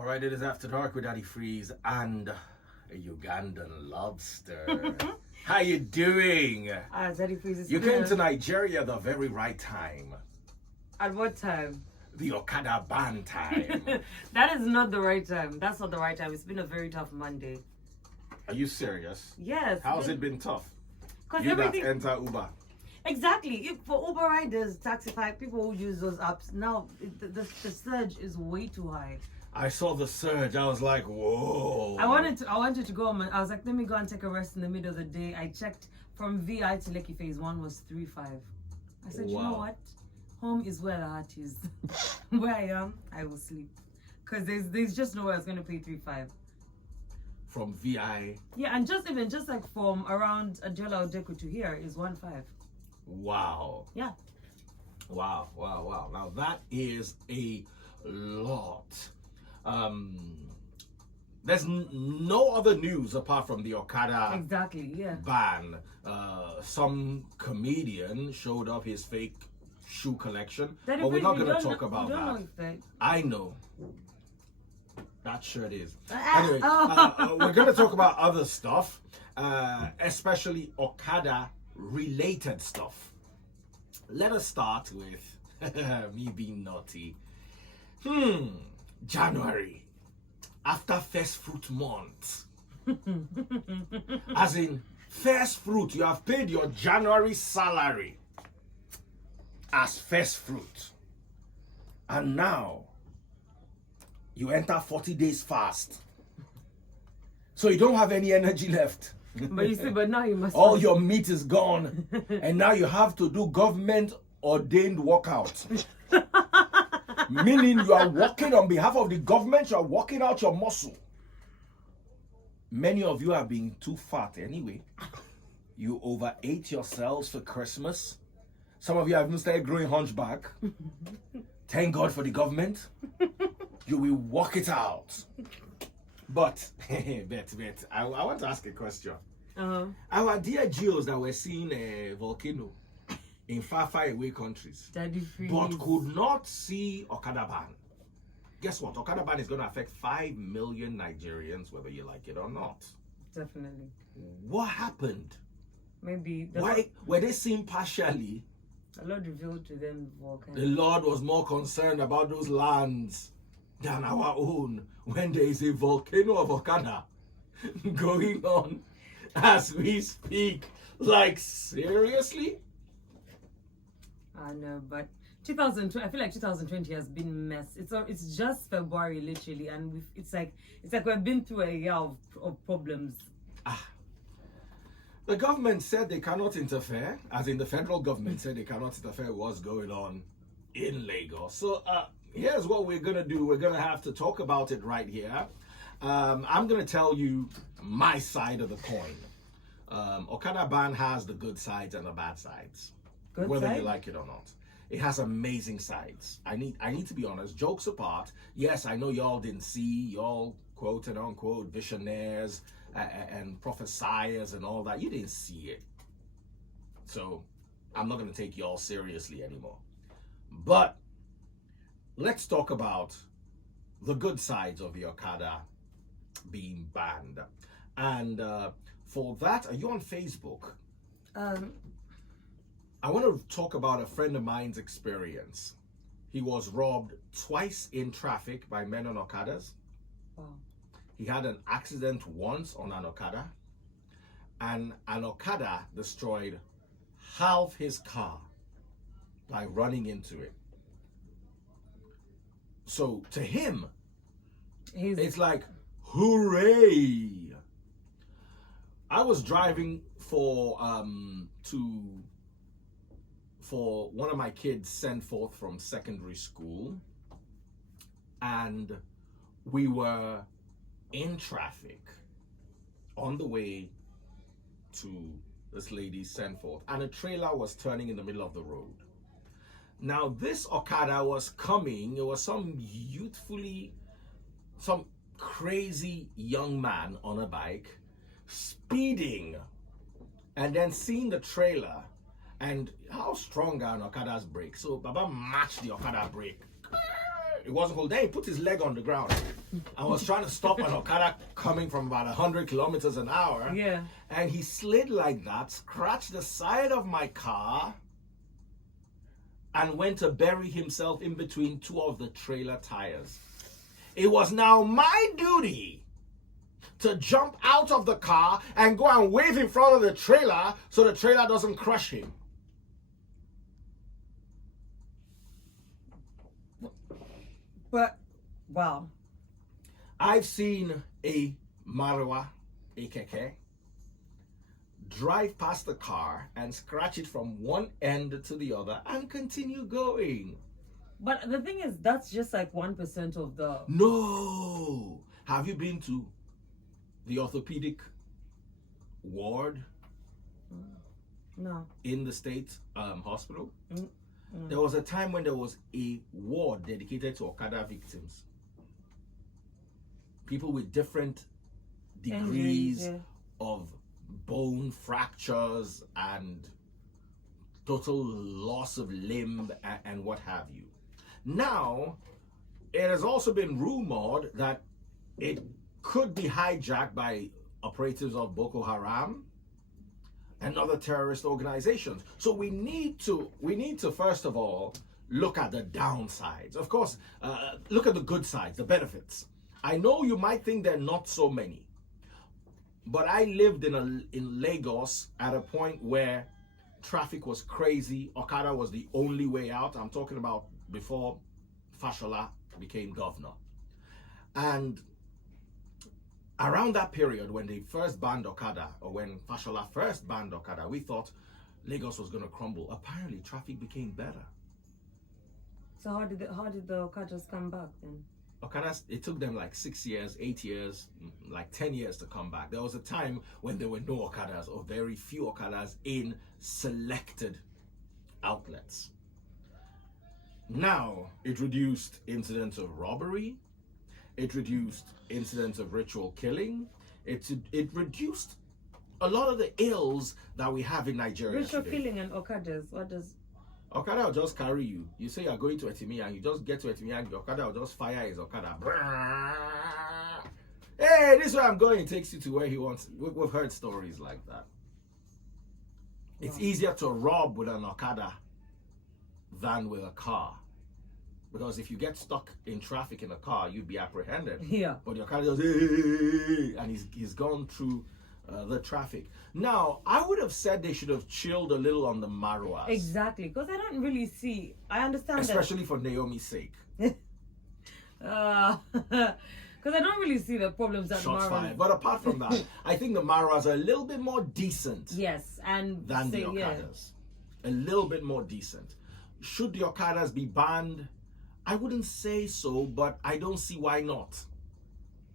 All right, it is After Dark with Daddy Freeze and a Ugandan lobster. How you doing? Daddy Freeze is You good. came to Nigeria the very right time. At what time? The Okada Ban time. That is not the right time. That's not the right time. It's been a very tough Monday. Are you serious? Yes. How's it been tough? Because You everything. that enter Uber. Exactly. For Uber riders, Taxify, people who use those apps, now the surge is way too high. I saw the surge. I was like, whoa. I wanted to go on. I was like, let me go and take a rest in the middle of the day. I checked from VI to Lekki Phase 1 was 3.5. I said, you know what? Home is where the heart is. Where I am, I will sleep. Because there's just nowhere I was going to pay 3.5. From VI. Yeah, and just like from around Adjola Odeku to here is 1.5. Wow. Yeah. Wow. Now that is a lot. There's no other news apart from the Okada Exactly, yeah. ban. Some comedian showed off his fake shoe collection, Daddy, but we're not we going to don't talk know- about we don't that. know if they- I know. That shirt is. Ah, Anyway, oh. we're going to talk about other stuff, especially Okada related stuff. Let us start with me being naughty. January, after first fruit month. As in, first fruit, you have paid your January salary as first fruit. And now, you enter 40 days fast. So you don't have any energy left. But you see, but now you must. All your meat is gone. And now you have to do government ordained workout. Meaning you are working on behalf of the government, you are working out your muscle. Many of you are being too fat anyway. You overate yourselves for Christmas. Some of you have even started growing hunchback. Thank God for the government. You will work it out. But, Bet, I want to ask a question. Our dear Geos that were seeing a volcano in far away countries, Daddy Freeze. but could not see Okada ban. Guess what? Okada ban is going to affect 5 million Nigerians, whether you like it or not. Definitely. What happened? Maybe Why were they seen partially? the Lord revealed to them the volcano. The Lord was more concerned about those lands than our own when there is a volcano of Okada going on as we speak. Like, seriously? I know, but 2020. I feel like 2020 has been mess. It's just February literally, and it's like we've been through a year of problems. The government said they cannot interfere, as in the federal government said they cannot interfere with what's going on in Lagos. So here's what we're going to do. We're going to have to talk about it right here. I'm going to tell you my side of the coin. Okada ban has the good sides and the bad sides. Good Whether side? you like it or not. It has amazing sides. I need to be honest. Jokes apart, yes, I know y'all didn't see, y'all quote and unquote visionaires and prophesiers and all that. You didn't see it. So I'm not going to take y'all seriously anymore. But let's talk about the good sides of the Okada being banned. And for that, are you on Facebook? I want to talk about a friend of mine's experience. He was robbed twice in traffic by men on Okadas. Wow. He had an accident once on an Okada. And an Okada destroyed half his car by running into it. So to him, it's like, hooray! I was driving for one of my kids sent forth from secondary school, and we were in traffic on the way to this lady's sent forth, and a trailer was turning in the middle of the road. Now this Okada was coming. It was some crazy young man on a bike speeding, and then seeing the trailer and how strong are an Okada's brake. So Baba matched the Okada brake. It wasn't cold. Then he put his leg on the ground. I was trying to stop an Okada coming from about 100 kilometers an hour. Yeah. And he slid like that, scratched the side of my car, and went to bury himself in between two of the trailer tires. It was now my duty to jump out of the car and go and wave in front of the trailer so the trailer doesn't crush him. But, wow. I've seen a Marwa, a Keke, drive past the car and scratch it from one end to the other and continue going. But the thing is, that's just like 1% of the... No! Have you been to the orthopedic ward? No. In the state hospital? No. There was a time when there was a ward dedicated to Okada victims. People with different degrees of bone fractures and total loss of limb and what have you. Now, it has also been rumored that it could be hijacked by operatives of Boko Haram and other terrorist organizations. So we need to first of all look at the downsides. Of course, look at the good sides, the benefits. I know you might think there are not so many, but I lived in Lagos at a point where traffic was crazy. Okada was the only way out. I'm talking about before Fashola became governor. And around that period, when they first banned Okada, or when Fashola first banned Okada, we thought Lagos was going to crumble. Apparently, traffic became better. So how did the Okadas come back then? Okadas, it took them like 6 years, 8 years, like 10 years to come back. There was a time when there were no Okadas, or very few Okadas in selected outlets. Now, it reduced incidents of robbery. It reduced incidents of ritual killing. It reduced a lot of the ills that we have in Nigeria Ritual today. killing and Okadas, what does... Okada will just carry you. You say you're going to Etimi and you just get to Etimi and Okada will just fire his Okada. Hey, this is where I'm going. It takes you to where he wants. We've heard stories like that. It's easier to rob with an Okada than with a car. Because if you get stuck in traffic in a car, you'd be apprehended. Yeah. But your car just, hey, and he's gone through the traffic. Now, I would have said they should have chilled a little on the Marwas. Exactly, because I don't really see... I understand especially for Naomi's sake. Because I don't really see the problems that Shots Marwas... fired. But apart from that, I think the Marwas are a little bit more decent. Yes, and... than the Okadas. A little bit more decent. Should the Okadas be banned? I wouldn't say so, but I don't see why not.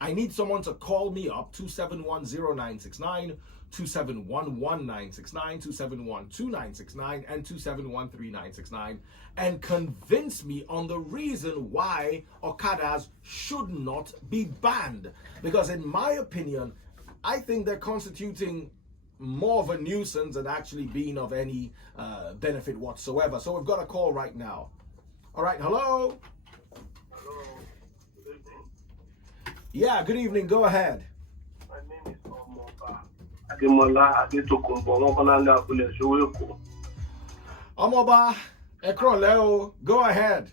I need someone to call me up, 2710969, 2711969, 2712969, and 2713969, and convince me on the reason why Okadas should not be banned. Because in my opinion, I think they're constituting more of a nuisance than actually being of any benefit whatsoever. So we've got a call right now. All right, hello? Hello, good evening. Yeah, good evening, go ahead. My name is Omoba Ademola Adetokunbo Mokonanda Abule Soweko. Omoba Ekroleo, go ahead.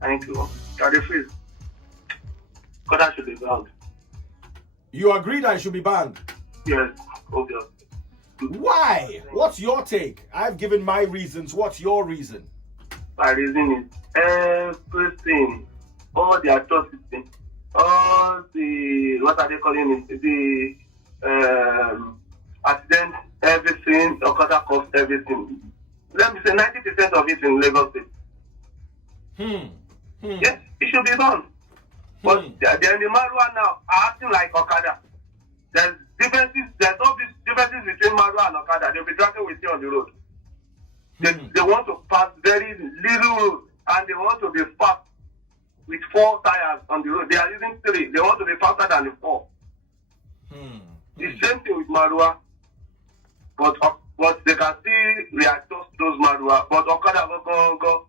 Thank you. Daddy Freeze. Okada should be banned. You agree that it should be banned? Yes, obviously. Why? What's your take? I've given my reasons. What's your reason? My reason is everything, all the atrocity, all the, what are they calling it? The accident, everything, Okada caused everything. Let me say 90% of it in Lagos State. Yes, it should be done. But the Marwa now are acting like Okada. There's all these differences between Marwa and Okada. They'll be dragging with you on the road. They want to pass very little road, and they want to be fast with 4 tires on the road. They are using 3. They want to be faster than the 4. The same thing with Marwa, but they can still readjust those Marwa. But Okada go.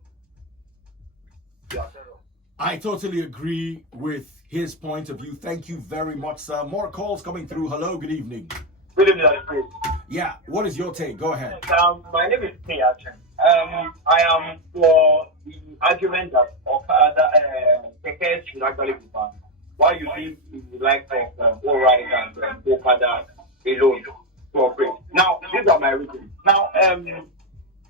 I totally agree with his point of view. Thank you very much, sir. More calls coming through. Hello, good evening. Good evening, Chris. Yeah, what is your take? Go ahead. My name is Tiachin. I am for the argument that Okada Keke should actually be banned. Why you leave the likes of Alright and Okada alone to operate? Now, these are my reasons. Now,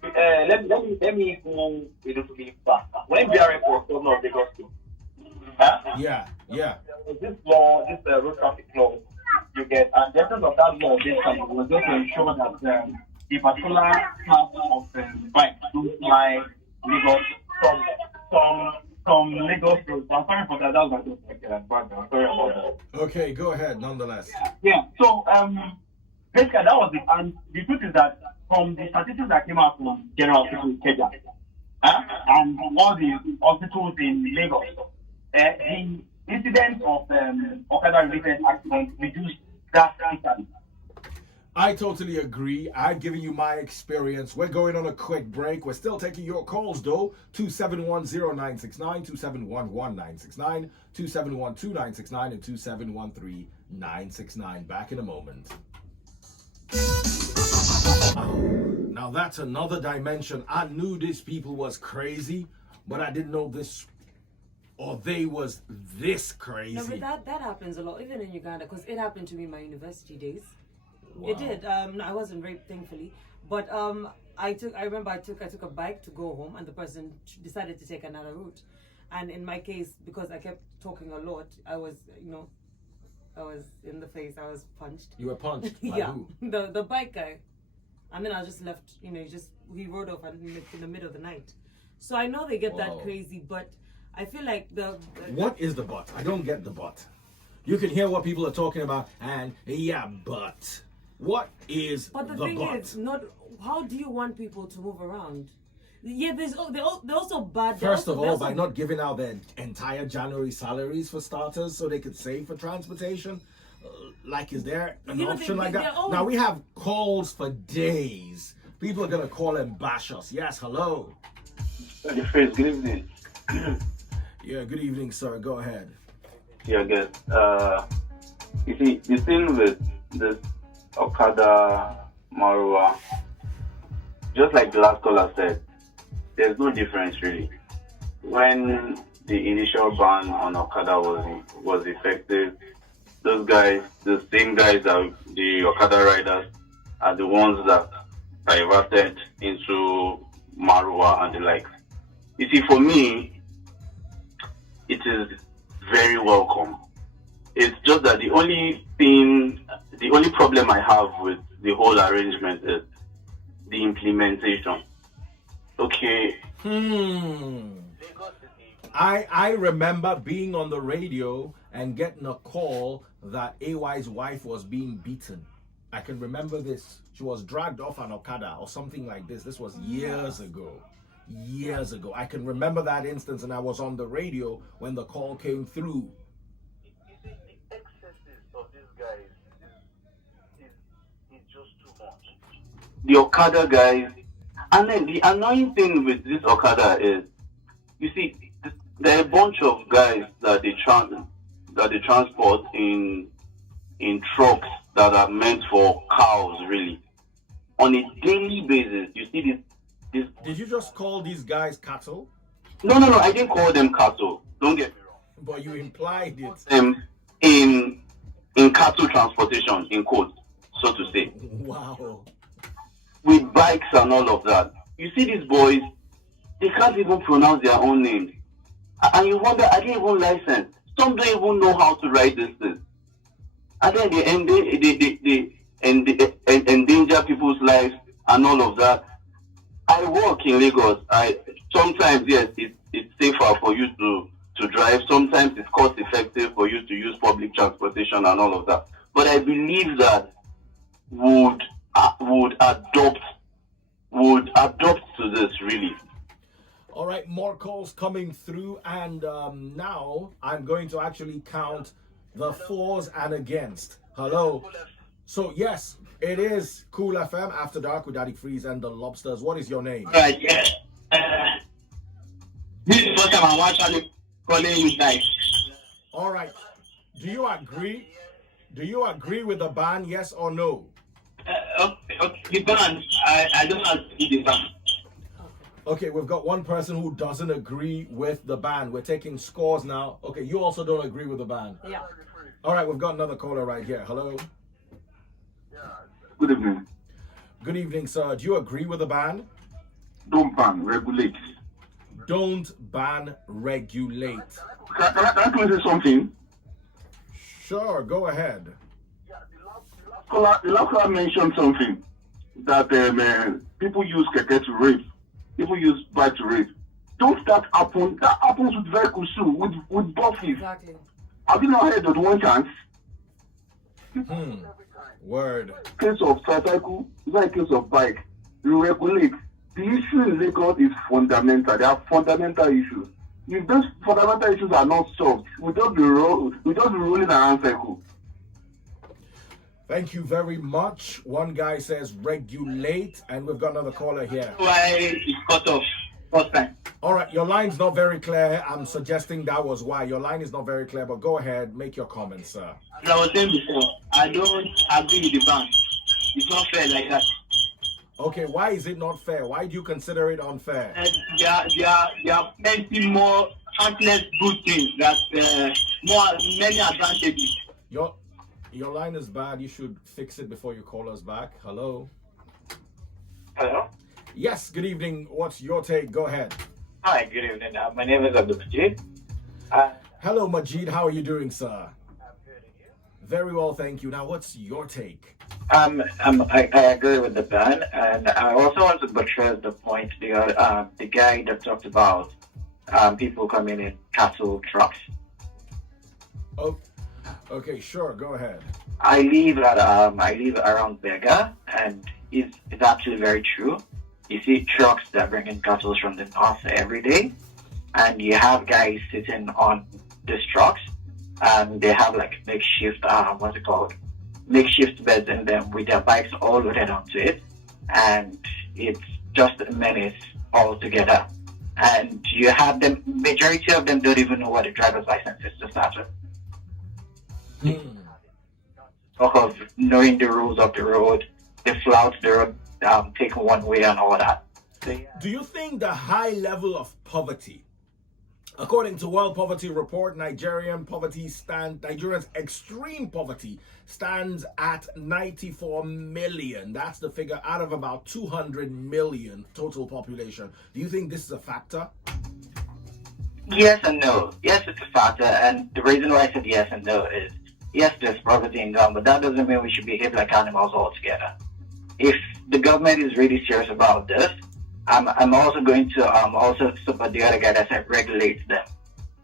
let me go a little bit back. When BRF was governor of Lagos State, Yeah. this law, this road traffic law, you get, and the essence of that law basically was just to ensure that the particular class of bikes don't fly Lagos from Lagos roads. I'm sorry for that. That was just like background. Sorry about that. Okay, go ahead. Nonetheless. Yeah. So basically that was it. And the truth is that from the statistics that came out from General Hospital Kenya, and all the hospitals in Lagos, the incidence of Okada-related accidents reduced drastically. I totally agree. I've given you my experience. We're going on a quick break. We're still taking your calls though. 2710969, 2711969, 2712969, and 2713969. Back in a moment. Now that's another dimension. I knew these people was crazy, but I didn't know this or they was this crazy. No, but that happens a lot, even in Uganda, because it happened to me in my university days. Wow. It did. I wasn't raped, thankfully, but I remember I took a bike to go home, and the person decided to take another route. And in my case, because I kept talking a lot, I was in the face. I was punched. You were punched? By Yeah, who? the bike guy. And then I just left. He rode off in the middle of the night. So I know they get that crazy, but I feel like What is the but? I don't get the but. You can hear what people are talking about, and yeah, but what is But the the thing but? is, not how do you want people to move around? Yeah, they're also bad. First of all, by not giving out their entire January salaries for starters, so they could save for transportation. Like, is there an option like that? Now we have calls for days. People are gonna call and bash us. Yes, hello. Good evening. Yeah, good evening, sir. Go ahead. Yeah, good. You see, the thing with this Okada Marua, just like the last caller said, there's no difference really. When the initial ban on Okada was effective, those guys, the same guys that the Okada riders, are the ones that diverted into Marua and the like. You see, for me, it is very welcome. It's just that the only problem I have with the whole arrangement is the implementation. Okay. I remember being on the radio and getting a call that AY's wife was being beaten. I can remember this. She was dragged off an Okada or something like this. This was years ago. I can remember that instance, and I was on the radio when the call came through. You see, the excesses of these guys is just too much. The Okada guys, and then the annoying thing with this Okada is, you see, there are a bunch of guys that they transport in trucks that are meant for cows, really. On a daily basis, you see this. Did you just call these guys cattle? No, I didn't call them cattle. Don't get me wrong. But you implied it. In cattle transportation, in quotes, so to say. Wow. With bikes and all of that. You see these boys, they can't even pronounce their own names. And you wonder, are they even licensed? Some don't even know how to write this thing. And then they endanger people's lives and all of that. I work in Lagos. Sometimes, yes, it's safer for you to drive. Sometimes it's cost effective for you to use public transportation and all of that. But I believe that would adopt to this, really. All right, more calls coming through, and now I'm going to actually count the fors and against. Hello. So yes, it is Cool FM After Dark with Daddy Freeze and the Lobsters. What is your name? Right, yeah. This is what I'm actually. calling you guys. All right. Do you agree? Do you agree with the ban? Yes or no? Okay, the ban. I don't agree with the ban. Okay, we've got one person who doesn't agree with the ban. We're taking scores now. Okay, you also don't agree with the ban. Yeah. All right, we've got another caller right here. Hello. Good evening. Good evening, sir. Do you agree with the ban? Don't ban, regulate. Don't ban, regulate. Can I say something? Sure, go ahead. The last caller mentioned something that people use keke to rape. People use bike to rape. Don't that happen? That happens with vehicles too, with buses. Exactly. Have you not heard of the one chance? Word. Case of tricycle, is that a case of bike? You regulate. The issue in Lagos is fundamental. There are fundamental issues. If those fundamental issues are not solved, we just be rolling around circle. Thank you very much. One guy says regulate, and we've got another caller here. Why it's cut off first time? All right, your line's not very clear. I'm suggesting that was why. Your line is not very clear, but go ahead, make your comments, sir. As I was saying before, I don't agree with the ban. It's not fair like that. Okay, why is it not fair? Why do you consider it unfair? And there are plenty more countless good things that many advantages. Your line is bad. You should fix it before you call us back. Hello. Hello. Yes, good evening. What's your take? Go ahead. Hi, good evening. My name is Babajide. Hello, Majid. How are you doing, sir? I'm good, and you? Very well, thank you. Now, what's your take? I agree with the ban, and I also want to buttress the point the guy that talked about people coming in cattle trucks. Oh, okay, sure. Go ahead. I live around Bega, and it's actually very true. You see trucks that bring in cattle from the north every day, and you have guys sitting on these trucks, and they have like makeshift makeshift beds in them with their bikes all loaded onto it, and it's just a menace altogether. And you have them, majority of them don't even know what a driver's license is to start with. Talk of knowing the rules of the road, they flout the road, take one way and all that. So, yeah. Do you think the high level of poverty, according to World Poverty Report, Nigerians' extreme poverty stands at 94 million. That's the figure out of about 200 million total population. Do you think this is a factor? Yes and no. Yes, it's a factor, and the reason why I said yes and no is, yes, there's poverty in Ghana, but that doesn't mean we should behave like animals altogether. If the government is really serious about this, I'm also going to also support the other guy that said regulate them.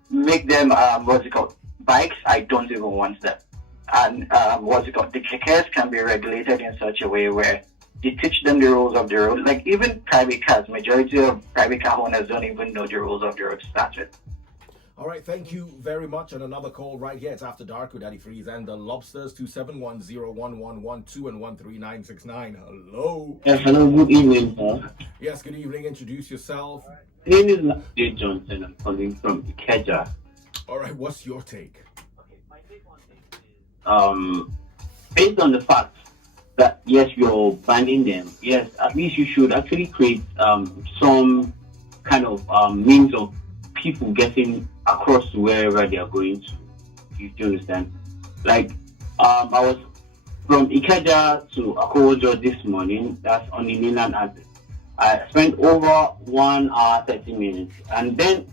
Make them, bikes, I don't even want them. And the kekes can be regulated in such a way where they teach them the rules of the road. Like even private cars, majority of private car owners don't even know the rules of the road to start with. All right, thank you very much. And another call right here. It's After Dark with Daddy Freeze and the Lobsters, 271-01112 and 13969. Hello. Yes, hello, good evening, sir. Yes, good evening. Introduce yourself. My name is Jay Johnson. I'm calling from Ikeja. All right, what's your take? Based on the fact that, yes, you're banning them, yes, at least you should actually create some kind of means of people getting across to wherever they are going to. Do you understand? Like, I was from Ikeja to Akowojo this morning. That's on the mainland axis. I spent over 1 hour 30 minutes, and then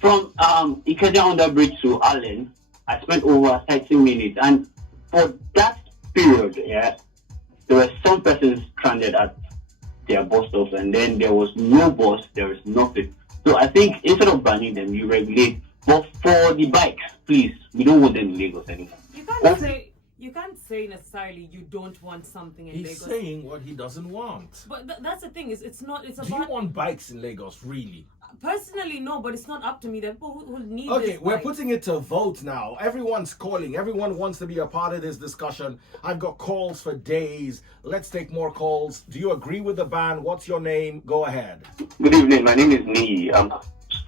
from Ikeja Underbridge to Allen, I spent over 30 minutes. And for that period, yeah, there were some persons stranded at their bus stops, and then there was no bus, there was nothing. So I think instead of banning them, you regulate. But for the bikes, please, we don't want them in Lagos anymore. You can't say necessarily you don't want something in He's Lagos. saying what he doesn't want. But that's the thing, it's not. It's Do about. you want bikes in Lagos, really? Personally, no, but it's not up to me. The people who need Okay, this we're bike. putting it to vote now. Everyone's calling. Everyone wants to be a part of this discussion. I've got calls for days. Let's take more calls. Do you agree with the ban? What's your name? Go ahead. Good evening. My name is Nii.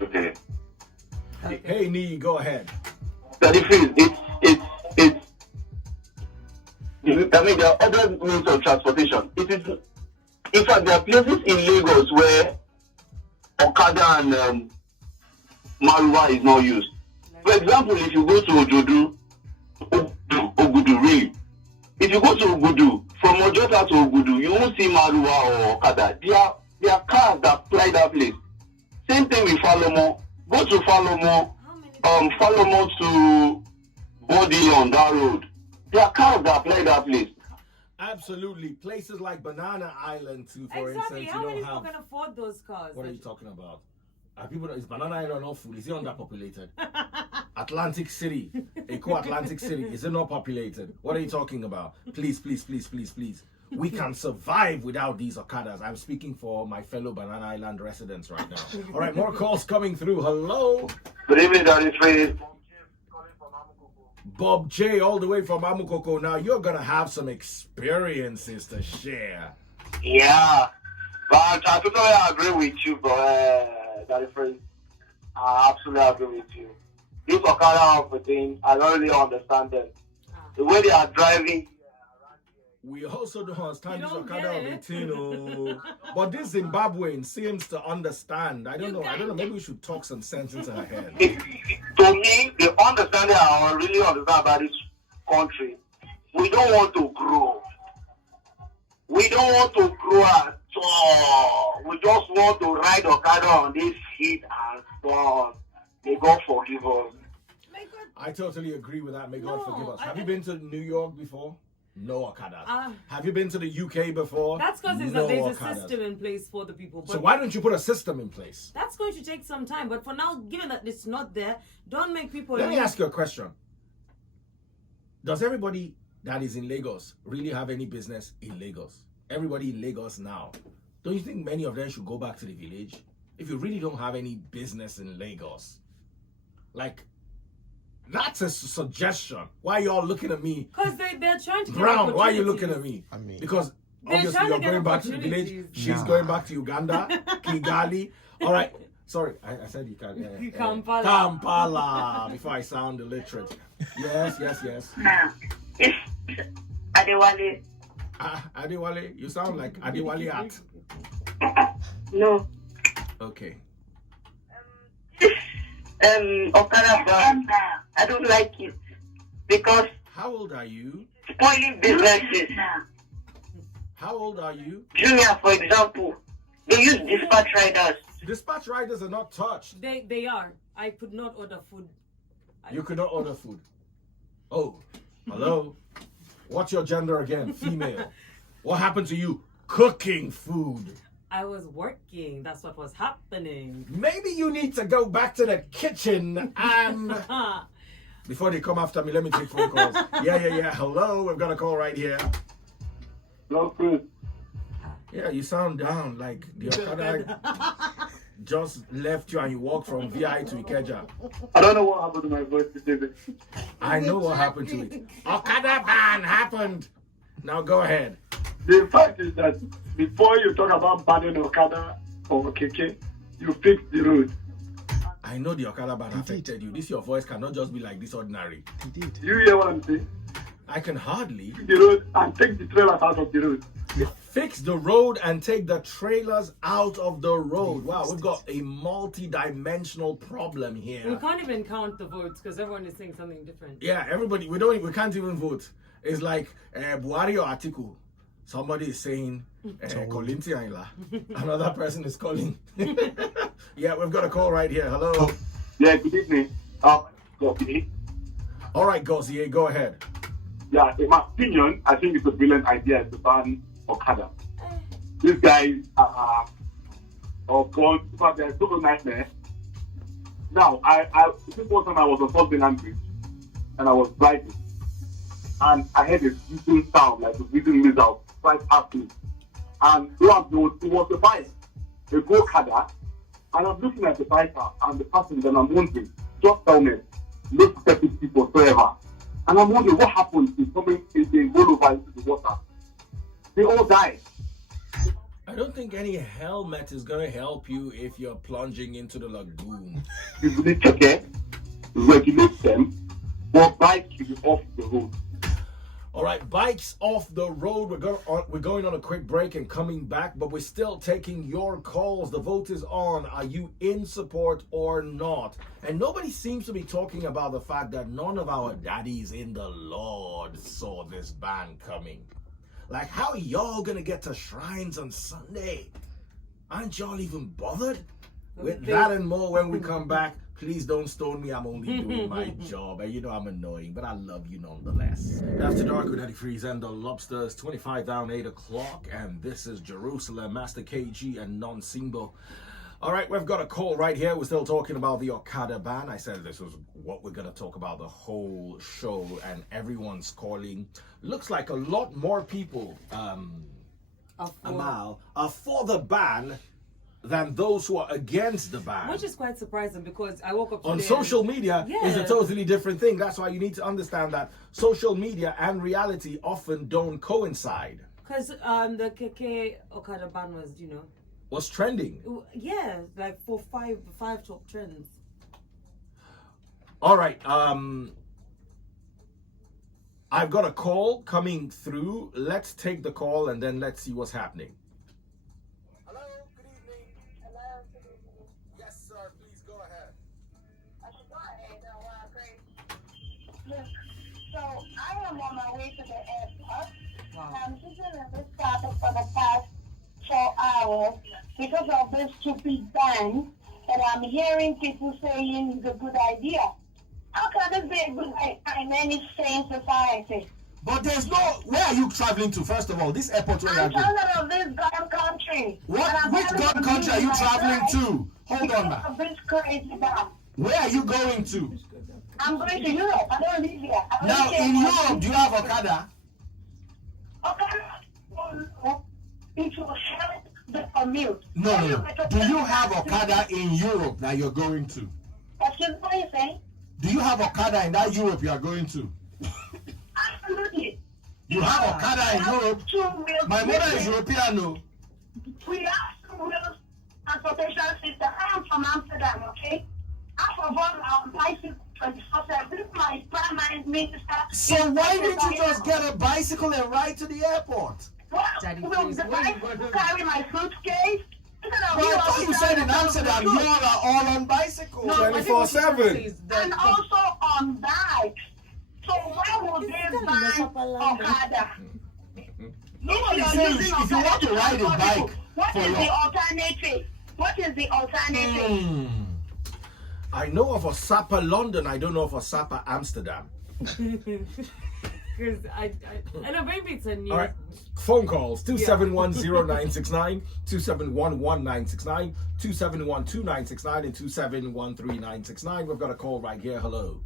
Okay. Hey, Nee, go ahead. Daddy Freeze, I mean, there are other means of transportation. It is, in fact, there are places in Lagos where Okada and Maruwa is not used. For example, if you go to Ogudu, really. If you go to Ogudu, from Ojota to Ogudu, you won't see Maruwa or Okada. There are cars that fly that place. Same thing with Falomo. Go to Falomo, Falomo to Bodilon, that road. There are cars that fly that place. Absolutely. Places like Banana Island, too, for Exactly. instance, How you many don't people have. can afford those cars? What are you talking about? Are people? Is Banana Island not full? Is it underpopulated? Atlantic City, Eco Atlantic City, is it not populated? What are you talking about? Please. We can survive without these Okadas. I'm speaking for my fellow Banana Island residents right now. All right, more calls coming through. Hello. Good evening, Daddy Freeze. Bob J, all the way from Amukoko. Now, you're going to have some experiences to share. Yeah, but I totally agree with you, bro. Daddy Freeze. I absolutely agree with you. This Okada of a thing, I don't really understand them. The way they are driving. We also don't understand You this don't Okada of get it. 18, oh. But this Zimbabwean seems to understand. I don't know. Maybe we should talk some sense into her head. To me, the understanding I really understand about this country, we don't want to grow. We don't want to grow at all. We just want to ride Okada on this heat and sun. May God forgive us. I totally agree with that. May God No, forgive us. I- Have you been to New York before? No Okadas. Have you been to the UK before? That's because No there's a Okadas. system in place for the people. But So why don't you put a system in place? that's going to take some time. But for now, given that it's not there, don't make people. Let me ask you a question. Does everybody that is in Lagos really have any business in Lagos? Everybody in Lagos now. Don't you think many of them should go back to the village? If you really don't have any business in Lagos. Like, that's a suggestion. Why are you all looking at me? Because they're trying to get Brown, why are you looking opportunities. at me? I mean, Because They're obviously trying to you're get going back to the village. opportunities. She's Nah. going back to Uganda, Kigali. All right. Sorry, I said Kigali. Kampala. Kampala. Before I sound illiterate. Yes. It's Adewale. Adewale, you sound like Adewale at. No. Okay. Okada Ban. I don't like it because How old are you? spoiling businesses. How old are you? Junior, for example, they use dispatch riders. Dispatch riders are not touched. They are. I could not order food. You could not order food. Oh, hello. What's your gender again? Female. What happened to you? Cooking food. I was working. That's what was happening. Maybe you need to go back to the kitchen and... Before they come after me, let me take phone calls. Yeah. Hello, we've got a call right here. No, Chris. Yeah, you sound down like the Okada just left you and you walked from VI to Ikeja. I don't know what happened to my voice today. I know what happened to it. Okada ban happened. Now go ahead. The fact is that before you talk about banning Okada or Keke, you fix the road. I know the Okada ban affected you. This your voice cannot just be like this ordinary. he did. You hear what I'm saying? I can hardly Fix the road and take the trailers out of the road. fix the road and take the trailers out of the road. Wow, we've got a multi-dimensional problem We here. can't even count the votes because everyone is saying something different. Yeah, everybody, we can't even vote. It's like Buhari or Atiku. Somebody is saying Kolinti Aila. Another person is calling. Yeah, we've got a call right here. Hello. Yeah, good evening. Gopi. All right, Gozier, go ahead. Yeah, in my opinion, I think it's a brilliant idea to ban Okada. These guys are born, they're so nightmare. Now, I think one time I was on Southern Bridge and I was driving and I heard a beeping sound, like a beeping missile right past me. And it was a bike, a go-Okada, and I'm looking at the biker and the passenger and I'm wondering, just tell me, no stupid people whatsoever. And I'm wondering what happened if they roll over into the water. They all died. I don't think any helmet is going to help you if you're plunging into the lagoon. Regulate Keke, regulate them, but bike should be off the road. All right, bikes off the road. We're going on a quick break and coming back, but we're still taking your calls. The vote is on. Are you in support or not? And nobody seems to be talking about the fact that none of our daddies in the Lord saw this ban coming. Like, how are y'all gonna get to shrines on Sunday? Aren't y'all even bothered? With that and more when we come back. Please don't stone me. I'm only doing my job. And you know I'm annoying, but I love you nonetheless. After Dark with Eddie Freeze and the Lobsters, 25 down, 8 o'clock. And this is Jerusalem, Master KG and Non Simbo. All right, we've got a call right here. We're still talking about the Okada ban. I said this was what we're going to talk about the whole show. And everyone's calling. Looks like a lot more people, Amal, are for the ban than those who are against the ban. Which is quite surprising because I woke up today on social media is a totally different thing. That's why you need to understand that social media and reality often don't coincide. Because the Keke Okada ban was, was trending. Yeah, like for five top trends. All right. I've got a call coming through. Let's take the call and then let's see what's happening. So I am on my way to the airport. Wow. I'm sitting in this traffic for the past 4 hours because of this stupid ban, and I'm hearing people saying it's a good idea. How can this be a good idea in any sane society? But there's no... Where are you traveling to, first of all? This airport where I'm you're going? traveling of this gun country. Which gun country are you traveling to? Hold on, man. Of this crazy ban. Where are you going to? I'm going to Europe. I don't live here. Now, in Europe, do you have Okada? Okada? It will help the commute. No. Do you have Okada in Europe that you're going to? Excuse me, what are you saying? Do you have Okada in that Europe you are going to? Absolutely. You have Okada in Europe? My mother is European, no? We have two wheels transportation system. I am from Amsterdam, okay? I'm from bicycle 24/7. My prime minister. So why didn't you just get a bicycle and ride to the airport? What? Will the bicycle carry my suitcase? Well, I thought you said in Amsterdam you all are all on bicycles 24/7. And also on bikes. So why would they ban Okada? Nobody says if you want to ride a bike. What is the alternative? What is the alternative? I know of Osapa London. I don't know of Osapa Amsterdam. Because I know maybe it's a new. All right. Phone calls 2710969, 2711969, 2712969, and 2713969. We've got a call right here. Hello.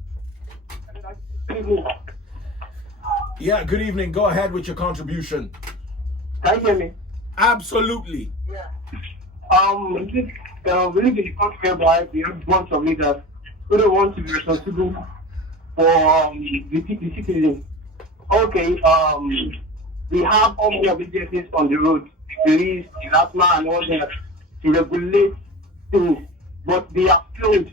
Yeah, good evening. Go ahead with your contribution. Can you hear me? Absolutely. Yeah. Really the country whereby we have bunch of leaders who don't want to be responsible for the citizens. Okay, we have all the agencies on the road, the police, the LATMA and all that to regulate things, but they are failed,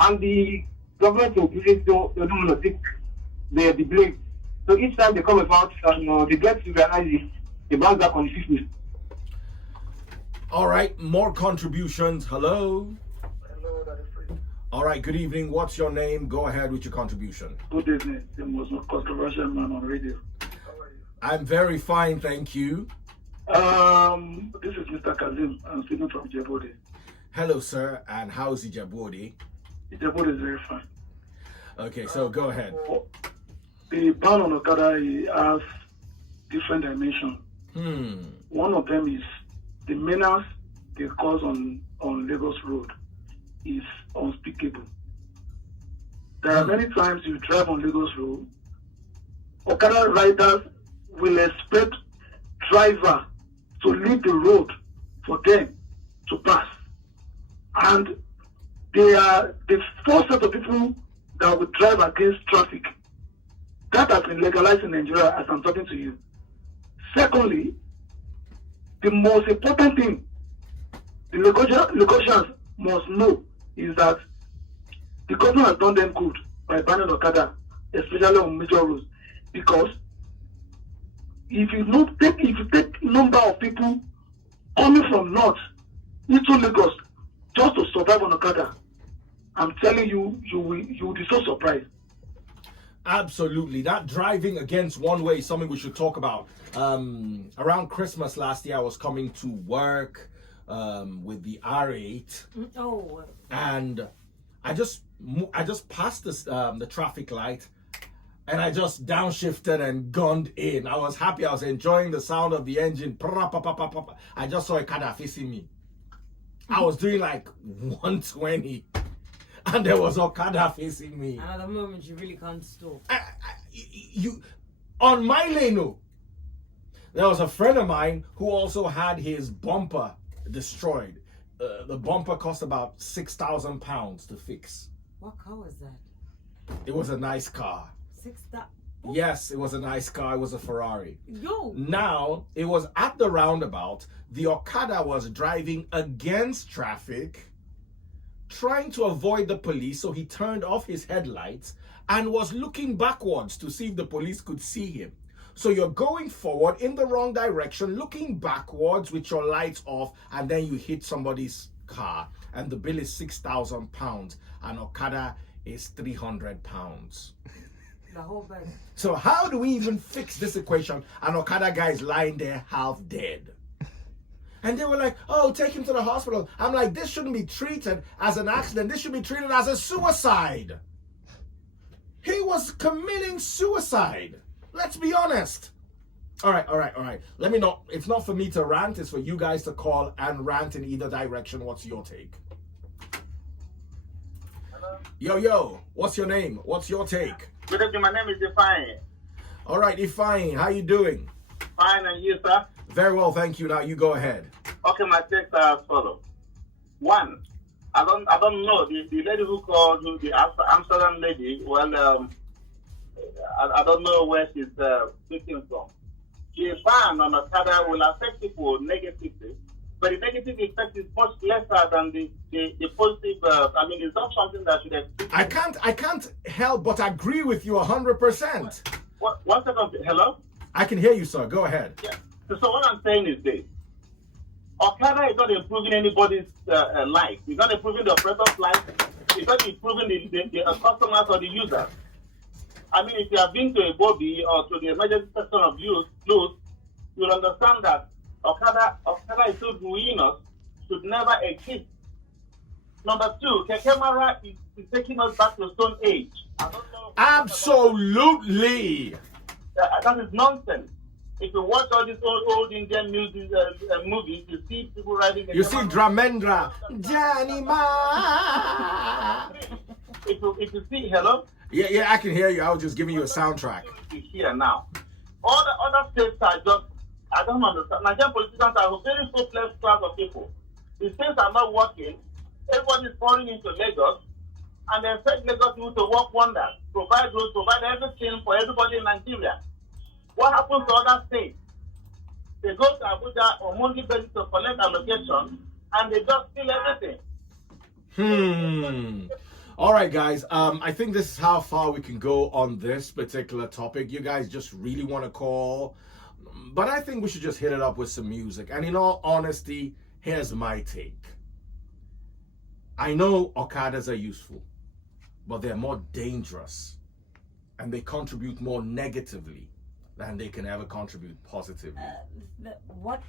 and the government of police don't want to take the blame. So each time they come about, they get to realize it, they bounce back on the people. All right, more contributions. Hello. Hello, that is free. All right, good evening. What's your name? Go ahead with your contribution. Good evening. The most controversial man on radio. How are you? I'm very fine, thank you. This is Mr. Kazim. I'm speaking from Djibouti. Hello, sir. And how's Djibouti? Djibouti is very fine. Okay, so go ahead. The ban on Okada has different dimensions. One of them is the menace they cause on Lagos Road is unspeakable. There are many times you drive on Lagos Road, Okada riders will expect driver to leave the road for them to pass. And they are the first set of people that will drive against traffic. That has been legalized in Nigeria as I'm talking to you. Secondly, The most important thing the Lagosians must know is that the government has done them good by banning Okada, especially on major roads. Because if you take number of people coming from north into Lagos just to survive on Okada, I'm telling you, you will be so surprised. Absolutely. That driving against one way is something we should talk about. Around Christmas last year, I was coming to work with the R8. Oh. And I just passed this, the traffic light, and I just downshifted and gunned in. I was happy. I was enjoying the sound of the engine. I just saw Okada facing me. I was doing like 120. And there was Okada facing me. And at the moment, you really can't stop. You on my lane, no. There was a friend of mine who also had his bumper destroyed. The bumper cost about £6,000 to fix. What car was that? It was a nice car. 6,000. Yes, it was a nice car. It was a Ferrari. Yo. Now, it was at the roundabout. The Okada was driving against traffic, trying to avoid the police, so he turned off his headlights and was looking backwards to see if the police could see him. So you're going forward in the wrong direction, looking backwards with your lights off, and then you hit somebody's car, and the bill is £6,000, and Okada is £300. The whole bag. So how do we even fix this equation? An Okada guy is lying there half dead. And they were like, oh, take him to the hospital. I'm like, this shouldn't be treated as an accident. This should be treated as a suicide. He was committing suicide. Let's be honest. All right. Let me know. It's not for me to rant. It's for you guys to call and rant in either direction. What's your take? Hello? Yo. What's your name? What's your take? Good evening. My name is Ifeanyi. All right, Ifeanyi. How you doing? Fine, and you, sir? Very well, thank you. Now you go ahead. Okay, my takes are as follows. One, I don't know the lady who called, the Amsterdam lady. Well, I don't know where she's speaking from. The ban on Okada will affect people negatively, but the negative effect is much lesser than the positive. It's not something that should exist. I can't help but agree with you 100%. One second. Hello? I can hear you, sir. Go ahead. Yeah. So what I'm saying is this. Okada is not improving anybody's life. It's not improving the operator's life. It's not improving the customers or the users. If you have been to a Bobby or to the emergency section of Luz, you'll understand that Okada is so ruinous, should never exist. Number two, Keke Mara is taking us back to Stone Age. I don't know. Absolutely. That is nonsense. If you watch all these old Indian music movies, you see people riding. You see Dramendra, Janima. If you see, hello. Yeah, I can hear you. I was just giving you a soundtrack. Here now, all the other states are just, I don't understand. Nigerian politicians are a very hopeless class of people. The states are not working. Everybody is pouring into Lagos, and they expect Lagos to work wonders, provide roads, provide everything for everybody in Nigeria. What happens to other states? They go to Abuja on monthly basis to collect allocation, and they just steal everything. All right, guys. I think this is how far we can go on this particular topic. You guys just really want to call, but I think we should just hit it up with some music. And in all honesty, here's my take. I know Okadas are useful, but they're more dangerous, and they contribute more negatively than they can ever contribute positively. What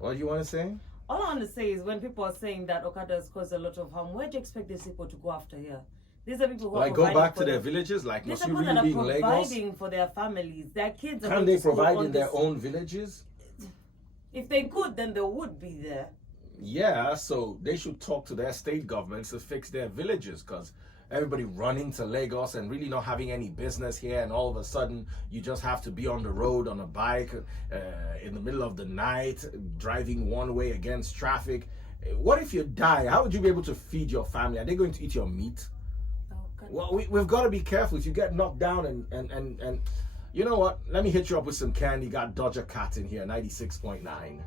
do you want to say? All I want to say is when people are saying that Okadas cause a lot of harm, where do you expect these people to go after here? These are people who are go back to their villages? Like, must you really be in Lagos? Providing for their families. Their kids are Can they provide in their own villages? If they could, then they would be there. Yeah, so they should talk to their state governments to fix their villages, because everybody running to Lagos and really not having any business here, and all of a sudden you just have to be on the road on a bike in the middle of the night, driving one way against traffic. What if you die? How would you be able to feed your family? Are they going to eat your meat? Well, we've got to be careful. If you get knocked down and you know what? Let me hit you up with some candy. Got Dodger Cat in here, 96.9.